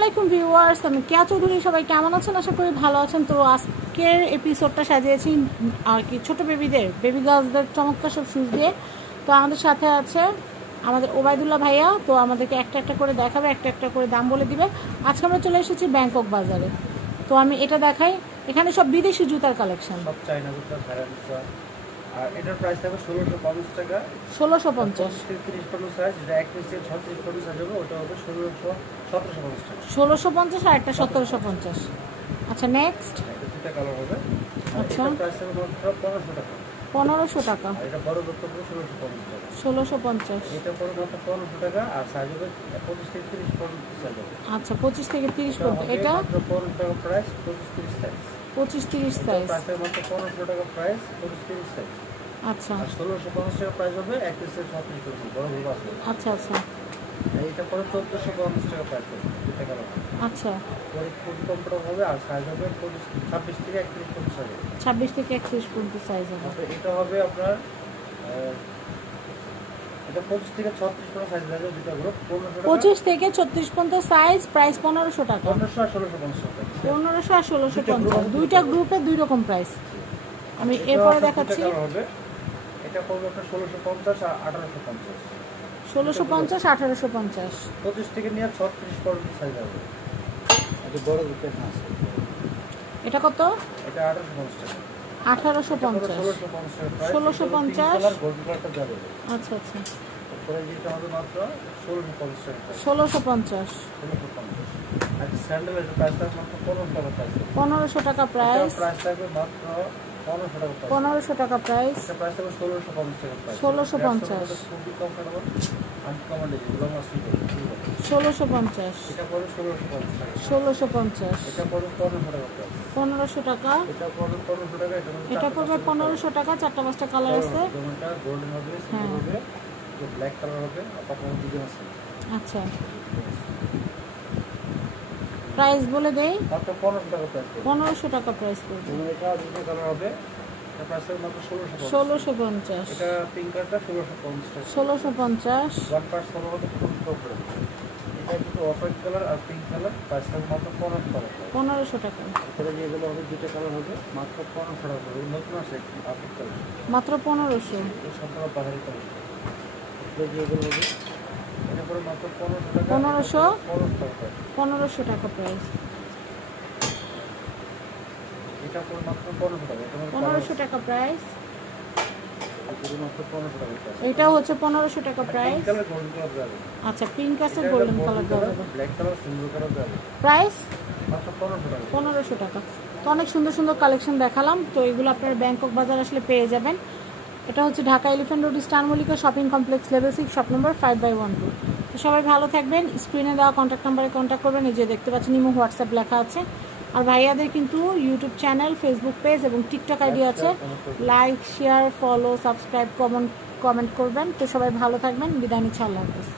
আলাইকুম ভিউয়ার্স, আমি কেয়া চৌধুরী। সবাই কেমন আছেন? আশা করি ভালো আছেন। তো আজকের এপিসোডটা সাজিয়েছি আর কি ছোটো বেবি গার্লসদের চমৎকার সব শুজ দিয়ে। তো আমাদের সাথে আছে আমাদের ওবায়দুল্লাহ ভাইয়া। তো আমাদেরকে একটা একটা করে দেখাবে, একটা একটা করে দাম বলে দিবে। আজকে আমরা চলে এসেছি ব্যাংকক বাজারে। তো আমি এটা দেখাই, এখানে সব বিদেশি জুতার কালেকশন, সব চাইনা জুতা, আর এটার প্রাইস থাকবে 1650 টাকা। 1650 30 ফটো সাইজ, যেটা 31 থেকে 36 ফটো সাইজ হবে, ওটা হবে 1750 টাকা। 1650 আর একটা 1750। আচ্ছা, নেক্সট এটা দুটো কালার হবে। আচ্ছা, এটার প্রাইস থাকবে মাত্র 1500 টাকা। 1500 টাকা। আর এটা বড় করতে হবে 1650 টাকা। 1650। এটা পড়বে মাত্র 1500 টাকা, আর সাইজ হবে 25 থেকে 30 ফটো সাইজ হবে। আচ্ছা, 25 থেকে 30 পর্যন্ত। এটা মাত্র 1500 টাকা প্রাইস, 25-30 সাইজ। 25-30 সাইজ। প্রাইস হবে মাত্র 1500 টাকা প্রাইস, 25-30 সাইজ। আচ্ছা, আর 1650 টাকা প্রাইস হবে 31 থেকে 36 পর্যন্ত বড় গ্রুপ আছে। আচ্ছা আচ্ছা এইটা পরে 1450 টাকা প্রাইস হবে। এটা কালার আচ্ছা, পরে খুব কমফোর্টেবল হবে, আর সাইজ হবে 26 থেকে 31 পর্যন্ত সাইজ হবে। 26 থেকে 31 পর্যন্ত সাইজ হবে। তারপরে এটা হবে আপনার এটা 25 থেকে 36 পর্যন্ত সাইজ হবে। দুটো গ্রুপ 1500 টাকা। 25 থেকে 36 পর্যন্ত সাইজ, প্রাইস 1500 টাকা। 1500 আর 1650 টাকা। 1500 আর 1650, দুইটা গ্রুপে দুই রকম প্রাইস। আমি এরপরে দেখাচ্ছি। এটা পড়বে আপনার 1650 আর 1850। 1650 1850। 25 থেকে নিয়ে 36 পর্যন্ত সাইজ হবে। এটা বড় দুটো আছে। এটা কত? এটা 1850 টাকা। 1850। 1650 গোল্ড কালারটা যাবে। আচ্ছা আচ্ছা, পরে যেটা হবে মাত্র 1650 টাকা। 1650। 1650। আর স্যান্ডেলের প্রাইস থাকবে মাত্র 1500 টাকা প্রাইস। 1500 টাকা প্রাইস। প্রাইস থাকবে মাত্র 1500 টাকা প্রাইস। 1500 টাকা প্রাইস। এটা প্রাইস থাকবে 1650 টাকা প্রাইস। 1650। খুবই comfortable, uncommon design, long lasting. 1650। এটা পড়বে 1650 টাকা। 1650। এটা পড়বে 1500 টাকা প্রাইস। 1500 টাকা। এটা পড়বে 1500 টাকা। এটা পড়বে 1500 টাকা। চারটা পাঁচটা কালার আছে। যেমনটা গোল্ডেন হবে, সিলভার হবে, ব্ল্যাক কালার হবে, আর পার্পল ডিজাইন আছে। আচ্ছা, প্রাইস বলে দেই। মাত্র 1500 টাকা প্রাইস। 1500 টাকা প্রাইস পড়বে। এটা দুটো কালার হবে। এটা প্রাইস হবে মাত্র 1650। 1650। এটা পিঙ্ক কালারটা 1650 টাকা। 1650। ওয়ান পার্ট সলো হবে খুব উপরে। এটা দুটো অফ হোয়াইট কালার আর পিঙ্ক কালার, প্রাইস হবে মাত্র 1500 টাকা। 1500 টাকা। এখানে যেগুলো হবে দুটো কালার হবে মাত্র 1500 টাকা করে। নতুন আছে আপডেট কালার, মাত্র 1500। এই সম্পূর্ণ পাহাড়ি কালার। এটা যেগুলো হবে এটা পরে মাত্র 1500 টাকা। 1500। 1500 টাকা। 1500 টাকা প্রাইস। এটা পরে মাত্র 1500 টাকা। এটা 1500 টাকা প্রাইস। মাত্র 1500 টাকা প্রাইস। এটা হচ্ছে 1500 টাকা প্রাইস। কালার গোল্ডেন কালার যাবে। আচ্ছা, পিঙ্ক আছে, গোল্ডেন কালার দেওয়া যাবে। ব্ল্যাক কালার, সিলভার কালার যাবে। প্রাইস মাত্র 1500 টাকা। 1500 টাকা। তো অনেক সুন্দর সুন্দর কালেকশন দেখালাম। তো এগুলো আপনারা ব্যাংকক বাজার আসলে পেয়ে যাবেন। এটা হচ্ছে Dhaka elephant road, eastern Mallika shopping complex, level 6, shop number 5/12। তো সবাই ভালো থাকবেন। স্ক্রিনে দেওয়া কন্ট্যাক্ট নাম্বারে কন্ট্যাক্ট করবেন। এই যে দেখতে পাচ্ছেন, ইমো, হোয়াটসঅ্যাপ লেখা আছে। আর ভাইয়াদের কিন্তু ইউটিউব চ্যানেল, ফেসবুক পেজ এবং টিকটক আইডি আছে। Like, share, follow, subscribe, comment করবেন। তো সবাই ভালো থাকবেন। বিদায় নিচ্ছি। আল্লাহ হাফেজ।